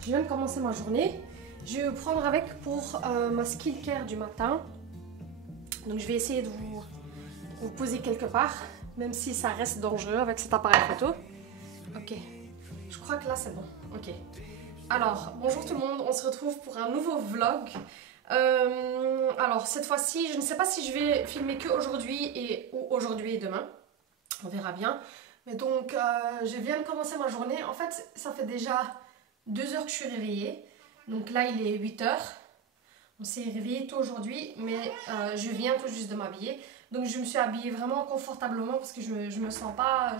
Je viens de commencer ma journée. Je vais prendre avec pour ma skincare du matin. Donc je vais essayer de vous poser quelque part, même si ça reste dangereux avec cet appareil photo. Ok, je crois que là c'est bon. Ok. Alors, bonjour tout le monde, on se retrouve pour un nouveau vlog. Alors cette fois-ci, je ne sais pas si je vais filmer que aujourd'hui ou aujourd'hui et demain. On verra bien. Mais donc, je viens de commencer ma journée. En fait, ça fait déjà 2 heures que je suis réveillée. Donc là, il est 8 heures. On s'est réveillé tôt aujourd'hui, mais je viens tout juste de m'habiller. Donc je me suis habillée vraiment confortablement parce que je me sens pas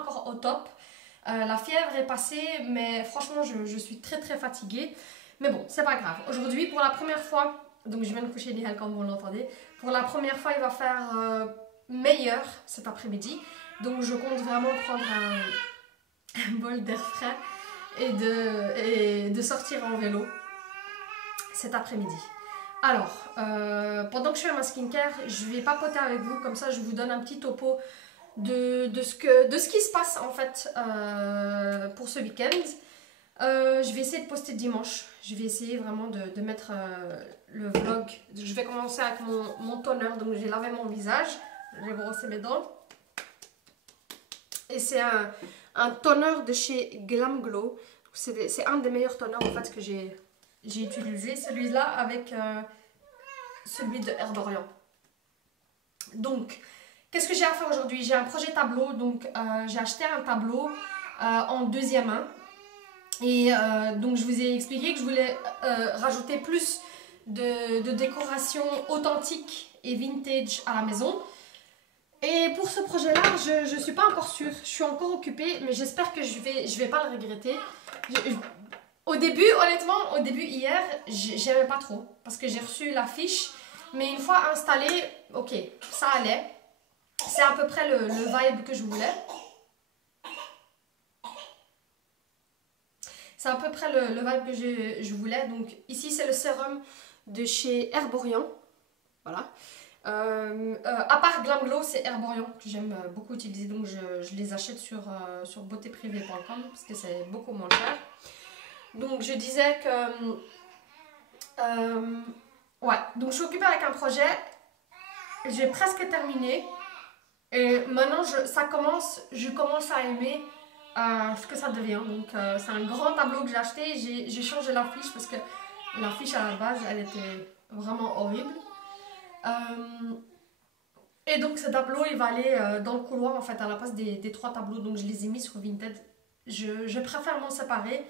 encore au top. La fièvre est passée, mais franchement, je suis très fatiguée. Mais bon, c'est pas grave. Aujourd'hui, pour la première fois, donc je viens de coucher Nihal comme vous l'entendez. Pour la première fois, il va faire meilleur cet après-midi. Donc je compte vraiment prendre un bol d'air frais et de sortir en vélo cet après-midi. Alors, pendant que je fais ma skincare, je vais papoter avec vous, comme ça je vous donne un petit topo de ce qui se passe en fait pour ce week-end. Je vais essayer de poster dimanche, je vais essayer vraiment de mettre le vlog. Je vais commencer avec mon toner, donc j'ai lavé mon visage, j'ai brossé mes dents. Et c'est un toner de chez Glam Glow. C'est un des meilleurs toners en fait que j'ai utilisé. Celui-là avec celui de Herborian. Donc, qu'est-ce que j'ai à faire aujourd'hui? J'ai un projet tableau. Donc, j'ai acheté un tableau en deuxième main. Et donc, je vous ai expliqué que je voulais rajouter plus de décoration authentique et vintage à la maison. Et pour ce projet-là, je ne suis pas encore sûre. Je suis encore occupée, mais j'espère que je vais pas le regretter. Au début, honnêtement, hier, j'aimais pas trop. Parce que j'ai reçu la fiche. Mais une fois installée, ok, ça allait. C'est à peu près le vibe que je voulais. C'est à peu près le vibe que je voulais. Donc ici, c'est le sérum de chez Herborian. Voilà. À part Glam Glow, c'est Herborian que j'aime beaucoup utiliser, donc je les achète sur beautéprivée.com parce que c'est beaucoup moins cher. Donc je disais que ouais, donc je suis occupée avec un projet, j'ai presque terminé et maintenant je commence à aimer ce que ça devient. Donc c'est un grand tableau que j'ai acheté, j'ai changé l'affiche parce que l'affiche à la base elle était vraiment horrible. Et donc ce tableau il va aller dans le couloir en fait à la place des 3 tableaux, donc je les ai mis sur Vinted. Je préfère m'en séparer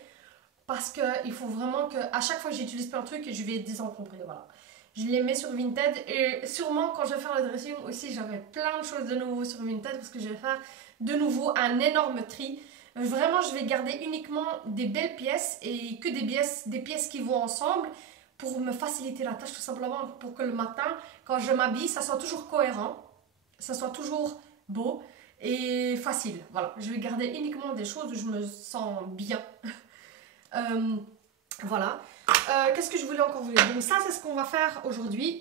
parce qu'il faut vraiment que à chaque fois que j'utilise plein de trucs je vais désencombrer, voilà. Je les mets sur Vinted et sûrement quand je vais faire le dressing aussi j'aurai plein de choses de nouveau sur Vinted parce que je vais faire de nouveau un énorme tri. Vraiment je vais garder uniquement des belles pièces et que des pièces qui vont ensemble pour me faciliter la tâche tout simplement, pour que le matin quand je m'habille ça soit toujours cohérent, ça soit toujours beau et facile. Voilà, je vais garder uniquement des choses où je me sens bien. Voilà. Qu'est-ce que je voulais encore vous dire? Donc ça c'est ce qu'on va faire aujourd'hui.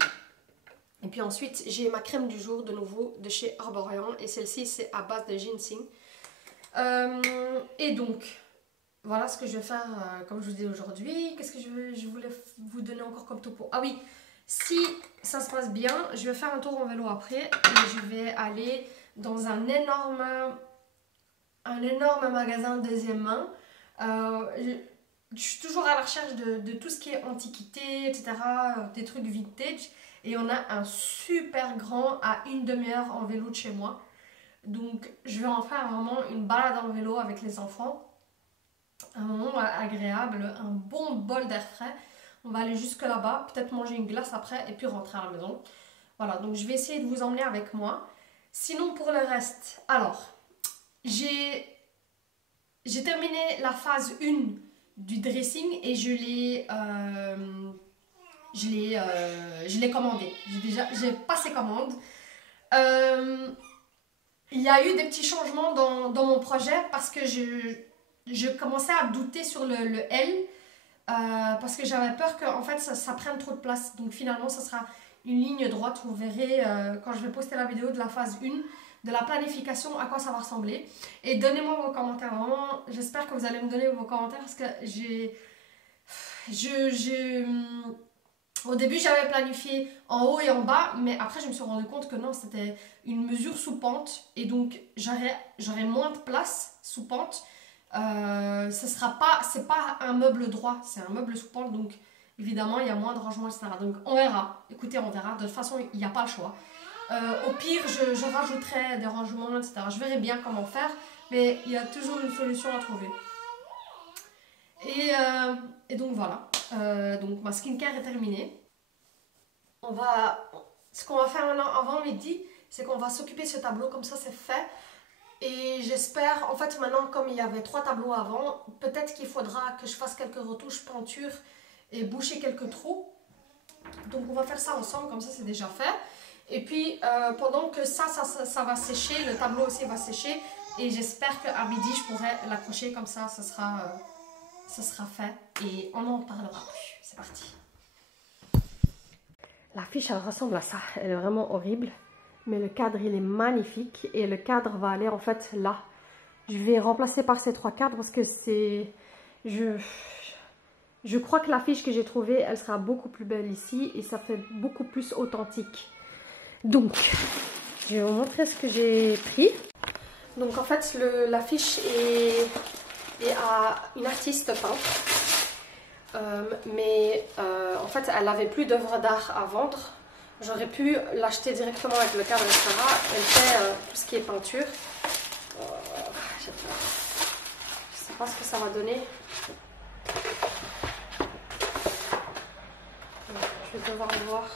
Et puis ensuite j'ai ma crème du jour de nouveau de chez Herborian et celle-ci c'est à base de ginseng. Et donc voilà ce que je vais faire comme je vous dis aujourd'hui. Qu'est-ce que je voulais vous donner encore comme topo? Ah oui, si ça se passe bien, je vais faire un tour en vélo après et je vais aller dans un énorme magasin deuxième main. Je suis toujours à la recherche de tout ce qui est antiquité, etc., des trucs vintage. Et on a un super grand à une demi-heure en vélo de chez moi. Donc je vais en faire vraiment une balade en vélo avec les enfants. Un moment agréable, un bon bol d'air frais. On va aller jusque là-bas, peut-être manger une glace après et puis rentrer à la maison. Voilà, donc je vais essayer de vous emmener avec moi. Sinon pour le reste, alors, j'ai terminé la phase 1 du dressing et je l'ai commandé. J'ai passé commande. Il y a eu des petits changements dans mon projet parce que je commençais à douter sur le L parce que j'avais peur que en fait, ça prenne trop de place. Donc finalement, ça sera une ligne droite. Vous verrez quand je vais poster la vidéo de la phase 1 de la planification à quoi ça va ressembler. Et donnez-moi vos commentaires. Vraiment, j'espère que vous allez me donner vos commentaires parce que au début, j'avais planifié en haut et en bas, mais après, je me suis rendu compte que non, c'était une mesure sous pente. Et donc, j'aurais moins de place sous pente. C'est pas un meuble droit, c'est un meuble sous pente. Donc, évidemment, il y a moins de rangement, etc. Donc, on verra. Écoutez, on verra. De toute façon, il n'y a pas le choix. Au pire, je rajouterai des rangements, etc. Je verrai bien comment faire, mais il y a toujours une solution à trouver. Et donc voilà, donc ma skincare est terminée. Ce qu'on va faire maintenant avant midi, c'est qu'on va s'occuper de ce tableau, comme ça c'est fait. Et j'espère, en fait maintenant comme il y avait 3 tableaux avant, peut-être qu'il faudra que je fasse quelques retouches peinture et boucher quelques trous. Donc on va faire ça ensemble, comme ça c'est déjà fait. Et puis pendant que ça va sécher, le tableau aussi va sécher. Et j'espère qu'à midi je pourrai l'accrocher comme ça, ça sera fait et on n'en parlera plus. C'est parti. L'affiche, elle ressemble à ça. Elle est vraiment horrible. Mais le cadre, il est magnifique. Et le cadre va aller en fait là. Je vais remplacer par ces 3 cadres parce que c'est... Je crois que l'affiche que j'ai trouvée, elle sera beaucoup plus belle ici. Et ça fait beaucoup plus authentique. Donc, je vais vous montrer ce que j'ai pris. Donc en fait, l'affiche est à une artiste peintre. Mais en fait, elle n'avait plus d'œuvres d'art à vendre. J'aurais pu l'acheter directement avec le cadre, etc. Elle fait tout ce qui est peinture. Je ne sais pas ce que ça va donner. Je vais devoir le voir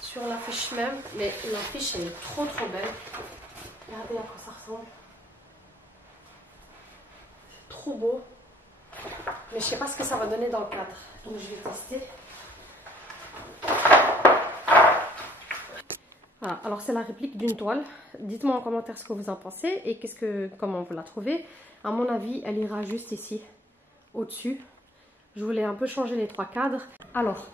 sur l'affiche même. Mais l'affiche est trop belle. Regardez à quoi ça ressemble. C'est trop beau. Mais je ne sais pas ce que ça va donner dans le cadre. Donc je vais tester. Voilà, alors c'est la réplique d'une toile. Dites-moi en commentaire ce que vous en pensez et comment vous la trouvez. À mon avis, elle ira juste ici, au-dessus. Je voulais un peu changer les 3 cadres. Alors,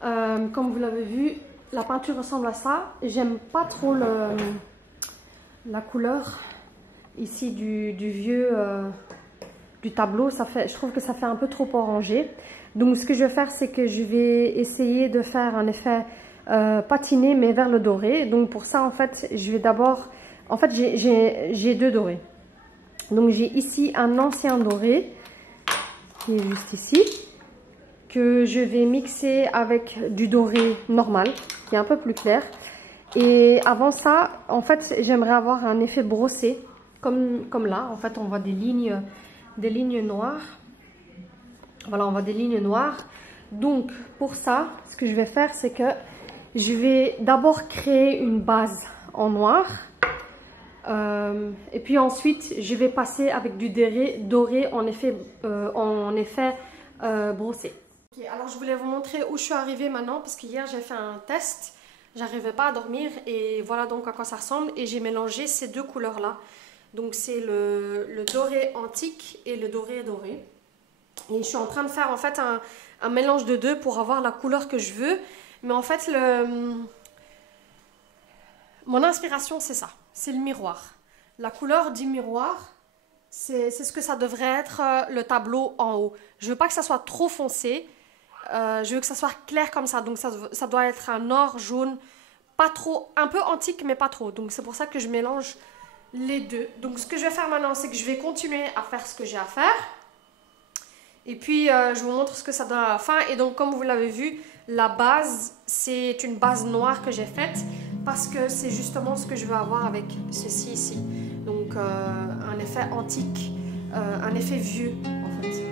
comme vous l'avez vu, la peinture ressemble à ça. J'aime pas trop la couleur ici du vieux... du tableau, je trouve que ça fait un peu trop orangé. Donc ce que je vais faire, c'est que je vais essayer de faire un effet patiné mais vers le doré. Donc pour ça en fait, je vais d'abord, en fait j'ai 2 dorés. Donc j'ai ici un ancien doré qui est juste ici, que je vais mixer avec du doré normal qui est un peu plus clair. Et avant ça, en fait, j'aimerais avoir un effet brossé comme là. En fait, on voit des lignes noires. Voilà, on voit des lignes noires. Donc pour ça, ce que je vais faire, c'est que je vais d'abord créer une base en noir et puis ensuite je vais passer avec du doré en effet brossé. Okay, alors je voulais vous montrer où je suis arrivée maintenant parce qu'hier j'ai fait un test, j'arrivais pas à dormir et voilà donc à quoi ça ressemble. Et j'ai mélangé ces 2 couleurs là. Donc c'est le doré antique et le doré doré. Et je suis en train de faire en fait un mélange de 2 pour avoir la couleur que je veux. Mais en fait, mon inspiration c'est ça, c'est le miroir. La couleur du miroir, c'est ce que ça devrait être le tableau en haut. Je veux pas que ça soit trop foncé, je veux que ça soit clair comme ça. Donc ça doit être un or jaune, pas trop, un peu antique mais pas trop. Donc c'est pour ça que je mélange les 2. Donc ce que je vais faire maintenant, c'est que je vais continuer à faire ce que j'ai à faire. Et puis je vous montre ce que ça donne à la fin. Et donc comme vous l'avez vu, la base, c'est une base noire que j'ai faite parce que c'est justement ce que je veux avoir avec ceci ici. Donc un effet antique, un effet vieux en fait.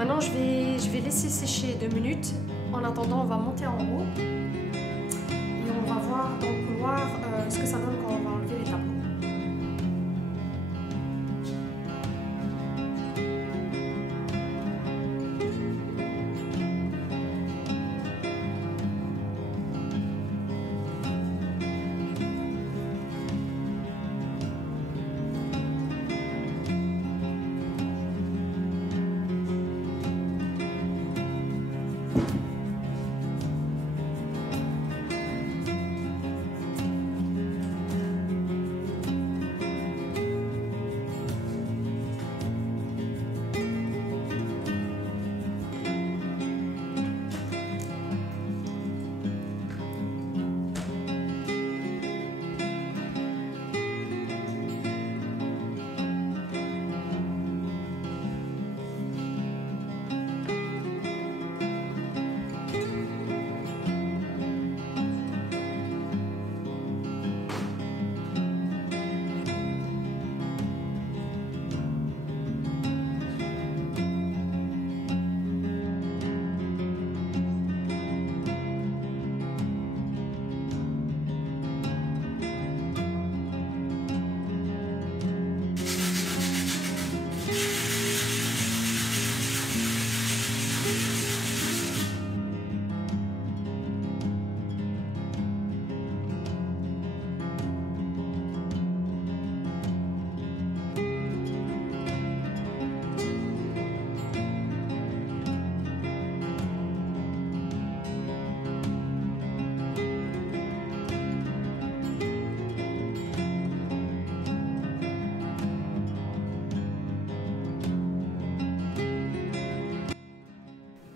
maintenant je vais laisser sécher 2 minutes. En attendant, on va monter en haut et on va voir dans le couloir ce que ça donne quand on va enlever les tableaux.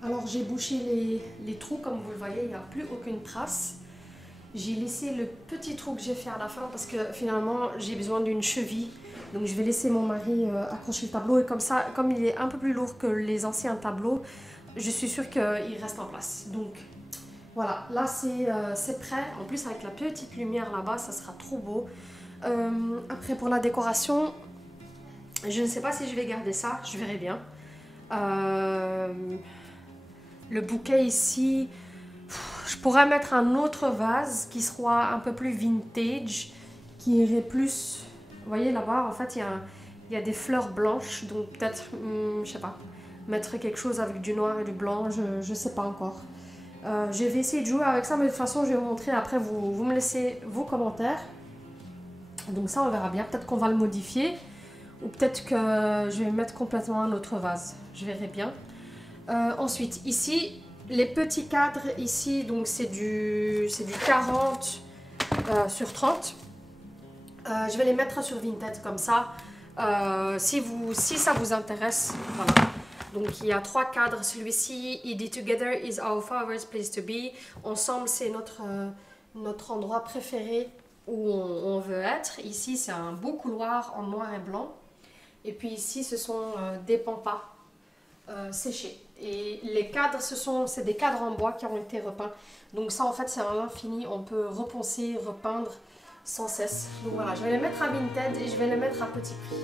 Alors j'ai bouché les trous, comme vous le voyez, il n'y a plus aucune trace. J'ai laissé le petit trou que j'ai fait à la fin parce que finalement j'ai besoin d'une cheville. Donc je vais laisser mon mari accrocher le tableau et comme ça, comme il est un peu plus lourd que les anciens tableaux, je suis sûre qu'il reste en place. Donc voilà, là c'est prêt. En plus avec la petite lumière là-bas, ça sera trop beau. Après pour la décoration, je ne sais pas si je vais garder ça, je verrai bien. Le bouquet ici, je pourrais mettre un autre vase qui sera un peu plus vintage, qui irait plus... Vous voyez là-bas, en fait, il y a des fleurs blanches, donc peut-être, je sais pas, mettre quelque chose avec du noir et du blanc, je sais pas encore. Je vais essayer de jouer avec ça, mais de toute façon, je vais vous montrer. Après, vous me laissez vos commentaires. Donc ça, on verra bien. Peut-être qu'on va le modifier, ou peut-être que je vais mettre complètement un autre vase. Je verrai bien. Ensuite, ici, les petits cadres, ici, donc c'est du 40 sur 30. Je vais les mettre sur Vinted comme ça. Si ça vous intéresse, voilà. Donc il y a 3 cadres. Celui-ci, il dit Together is our favorite place to be. Ensemble, c'est notre endroit préféré où on veut être. Ici, c'est un beau couloir en noir et blanc. Et puis ici, ce sont des pampas séchés. Et les cadres, c'est des cadres en bois qui ont été repeints. Donc ça, en fait, c'est à l'infini. On peut reponcer, repeindre sans cesse. Donc voilà, je vais les mettre à Vinted et je vais les mettre à petit prix.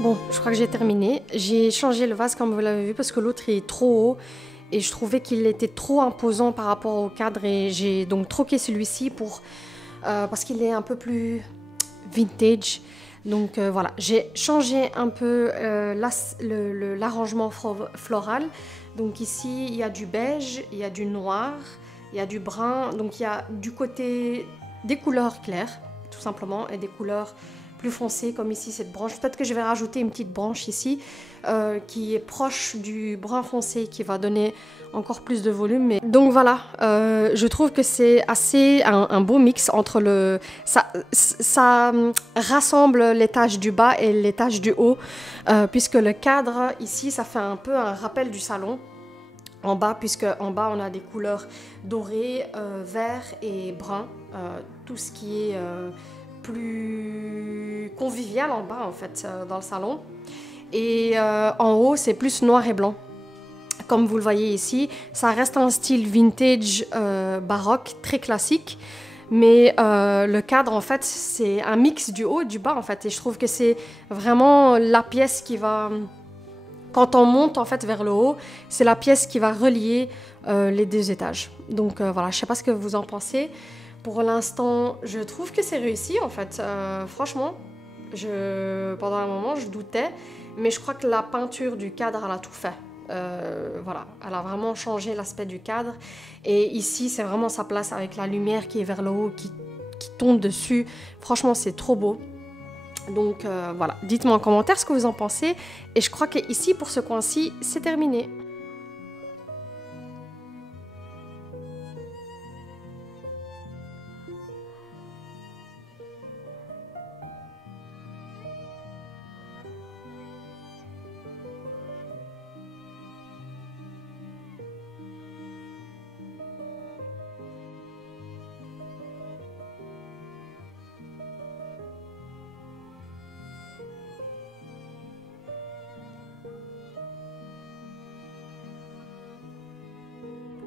Bon, je crois que j'ai terminé. J'ai changé le vase comme vous l'avez vu parce que l'autre est trop haut et je trouvais qu'il était trop imposant par rapport au cadre et j'ai donc troqué celui-ci pour parce qu'il est un peu plus vintage. Donc voilà, j'ai changé un peu l'arrangement floral. Donc ici, il y a du beige, il y a du noir, il y a du brun. Donc il y a du côté des couleurs claires, tout simplement, et des couleurs plus foncées, comme ici cette branche. Peut-être que je vais rajouter une petite branche ici qui est proche du brun foncé, qui va donner encore plus de volume. Mais... Donc voilà, je trouve que c'est assez un beau mix entre le... Ça rassemble les taches du bas et les taches du haut, puisque le cadre ici, ça fait un peu un rappel du salon. En bas, puisque en bas on a des couleurs dorées, vert et brun, tout ce qui est plus convivial en bas en fait dans le salon. Et en haut c'est plus noir et blanc. Comme vous le voyez ici, ça reste un style vintage baroque, très classique. Mais le cadre, en fait, c'est un mix du haut et du bas, en fait. Et je trouve que c'est vraiment la pièce qui va... Quand on monte, en fait, vers le haut, c'est la pièce qui va relier les deux étages. Donc voilà, je ne sais pas ce que vous en pensez. Pour l'instant, je trouve que c'est réussi, en fait. Franchement, pendant un moment, je doutais. Mais je crois que la peinture du cadre, elle a tout fait. Voilà, elle a vraiment changé l'aspect du cadre. Et ici, c'est vraiment sa place avec la lumière qui est vers le haut, qui tombe dessus. Franchement, c'est trop beau. Donc voilà, dites-moi en commentaire ce que vous en pensez. Et je crois qu'ici, pour ce coin-ci, c'est terminé.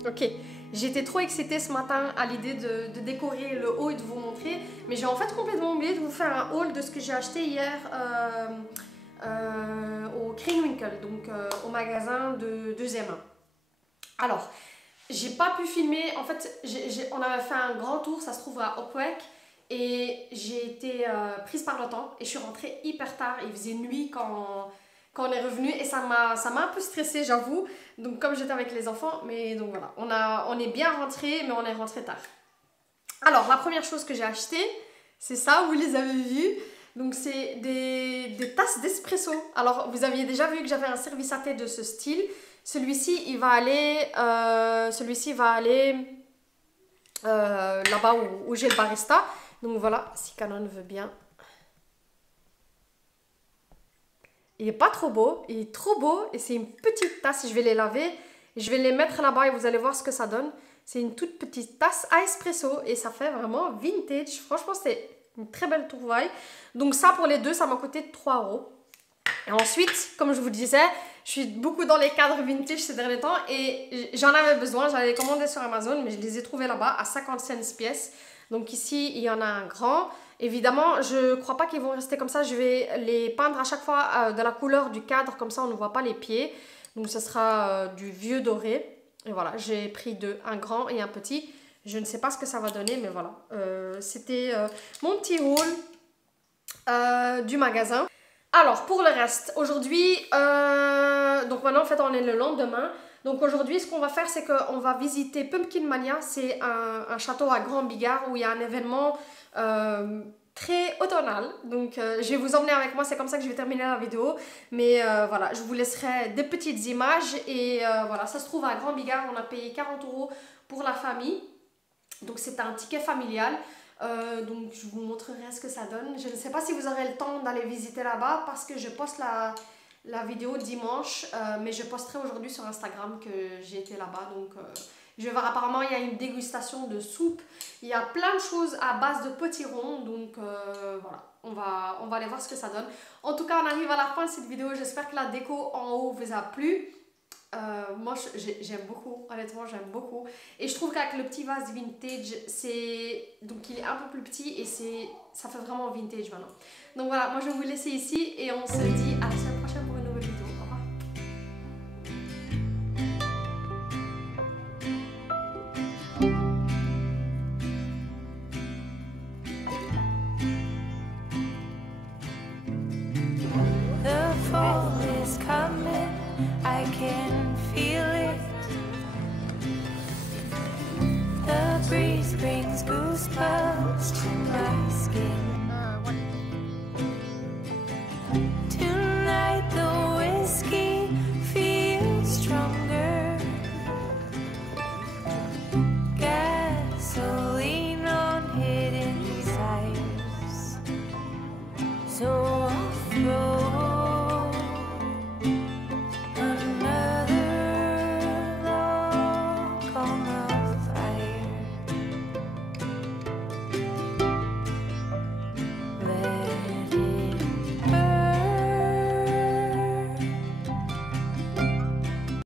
Ok, j'étais trop excitée ce matin à l'idée de décorer le haut et de vous montrer, mais j'ai en fait complètement oublié de vous faire un haul de ce que j'ai acheté hier au Kringwinkel, donc au magasin de deuxième main. Alors, j'ai pas pu filmer, en fait, on avait fait un grand tour, ça se trouve à Opwek, et j'ai été prise par le temps et je suis rentrée hyper tard, il faisait nuit quand on est revenu et ça m'a un peu stressée, j'avoue. Donc comme j'étais avec les enfants, mais donc voilà, on est bien rentré, mais on est rentré tard. Alors la première chose que j'ai acheté, c'est ça, vous les avez vus. Donc c'est des tasses d'espresso. Alors vous aviez déjà vu que j'avais un service à thé de ce style. Celui-ci, il va aller, là-bas où j'ai le barista. Donc voilà, si Canon veut bien. Il n'est pas trop beau, il est trop beau et c'est une petite tasse. Je vais les laver, je vais les mettre là-bas et vous allez voir ce que ça donne. C'est une toute petite tasse à espresso et ça fait vraiment vintage. Franchement, c'est une très belle trouvaille. Donc ça, pour les deux, ça m'a coûté 3 €. Et ensuite, comme je vous disais, je suis beaucoup dans les cadres vintage ces derniers temps et j'en avais besoin. J'allais les commander sur Amazon, mais je les ai trouvés là-bas à 50 cents pièce. Donc ici, il y en a un grand. Évidemment, je ne crois pas qu'ils vont rester comme ça. Je vais les peindre à chaque fois de la couleur du cadre, comme ça on ne voit pas les pieds. Donc ce sera du vieux doré. Et voilà, j'ai pris deux, un grand et un petit. Je ne sais pas ce que ça va donner, mais voilà. C'était mon petit haul du magasin. Alors, pour le reste, aujourd'hui, donc maintenant en fait on est le lendemain. Donc aujourd'hui, ce qu'on va faire, c'est qu'on va visiter Pumpkin Mania. C'est un château à Grand Bigard où il y a un événement très automnal. Donc je vais vous emmener avec moi, c'est comme ça que je vais terminer la vidéo. Mais voilà, je vous laisserai des petites images. Et voilà, ça se trouve à Grand Bigard. On a payé 40 € pour la famille. Donc c'est un ticket familial. Donc je vous montrerai ce que ça donne. Je ne sais pas si vous aurez le temps d'aller visiter là-bas parce que je poste la vidéo dimanche, mais je posterai aujourd'hui sur Instagram que j'ai été là-bas. Donc je vais voir, apparemment il y a une dégustation de soupe, il y a plein de choses à base de potiron. Donc voilà, on va aller voir ce que ça donne. En tout cas, on arrive à la fin de cette vidéo. J'espère que la déco en haut vous a plu. Moi j'aime beaucoup, honnêtement j'aime beaucoup. Et je trouve qu'avec le petit vase vintage, donc il est un peu plus petit et ça fait vraiment vintage maintenant. Donc voilà, moi je vais vous laisser ici et on se dit à la semaine prochaine pour une nouvelle vidéo. Au revoir. The fall is coming, I can feel it. The breeze brings goosebumps to my